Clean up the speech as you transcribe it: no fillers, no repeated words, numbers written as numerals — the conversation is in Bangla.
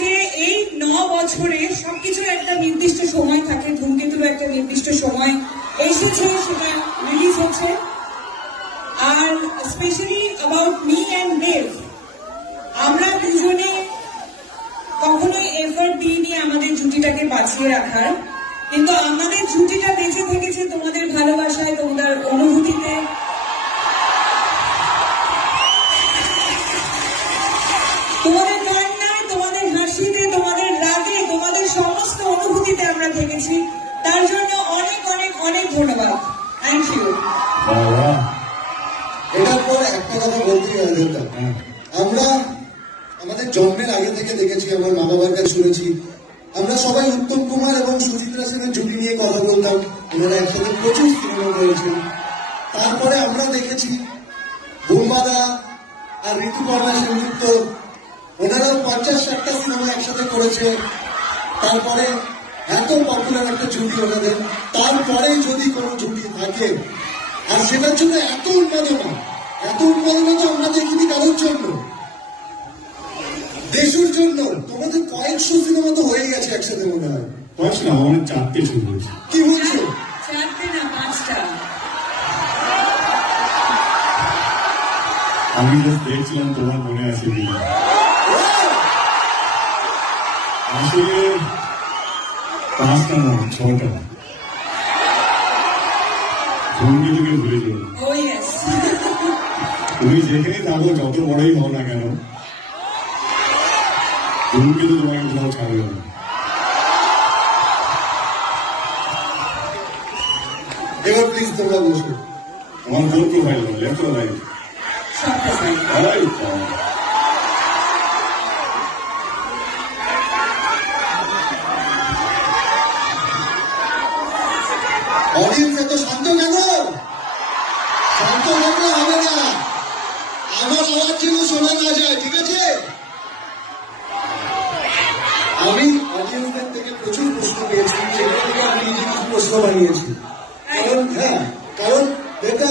যে এই 9 বছরে সবকিছুর একটা নির্দিষ্ট সময় থাকে, ধূমকেতুর একটা নির্দিষ্ট সময় এসেছে, সেটা রিলিজ হচ্ছে। আর স্পেশালি অ্যাবাউট মি অ্যান্ড দেব, আমরা দুজনে কখনোই এফোর্ট দিইনি আমাদের জুটিটাকে বাঁচিয়ে রাখার, কিন্তু আমাদের জুটিটা বেঁচে থেকেছে তোমাদের ভালোবাসায়, তোমাদের অনুভূতিতে। তোমাদের কান্নায়, তোমাদের হাসিতে, তোমাদের রাগে, তোমাদের সমস্ত অনুভূতিতে আমরা থেকেছি। তার জন্য অনেক অনেক অনেক ধন্যবাদ। Thank you. এটার পর একটা কথা বলতেই হয়, আমরা আমাদের জন্মের আগে থেকে দেখেছি, আমার মা বাবার কাছে শুনেছি, আমরা সবাই উত্তম কুমার এবং সুচিত্রা সেনের জুটি নিয়ে কথা বলতাম। ওনারা একসাথে প্রচুর সিনেমা করেছেন। তারপরে আমরা দেখেছি বোম্বাদা আর ঋতুপর্ণা সেনগুপ্ত, ওনারাও 50-60টা সিনেমা একসাথে করেছে। তারপরে এত পপুলার একটা জুটি ওনাদের, তারপরে যদি কোনো জুটি থাকে, আর সেটার জন্য এত উন্মাদনা তো আমরা দেখিনি কারোর জন্য, দেশের জন্য। তোমাদের কয়েকশো সিনেমা তো হয়ে গেছে একসাথে, মনে হয় কয়েকশো না, আমাদের 4টে শুরু হয়েছে। কি বলছো? 4টে না 5টা? আমি জাস্ট দেখছিলাম তোমার মনে আছে কিনা। আসলে 5টা না, 6টা। ধূমকেতুকে ভুলে যাবো। ও ইয়েস। তুমি যেখানে থাকো, যত বড়ই হও না কেন, ধূমকেতু তোমাকে কোথাও ছাড়বে না। এবার প্লিজ তোমরা বসো। আমার কোন প্রোফাইল লেফট ও রাইট? সবটা সাইড। রাইট। অডিয়েন্স এত শান্ত কেন? শান্ত থাকলে হবে না, আমার আওয়াজ যেন শোনা না যায়, ঠিক আছে? আমি অডিয়েন্সদের থেকে প্রচুর প্রশ্ন পেয়েছি, সেগুলোকে আমি নিজে কিছু প্রশ্ন বানিয়েছি। কারণ এটা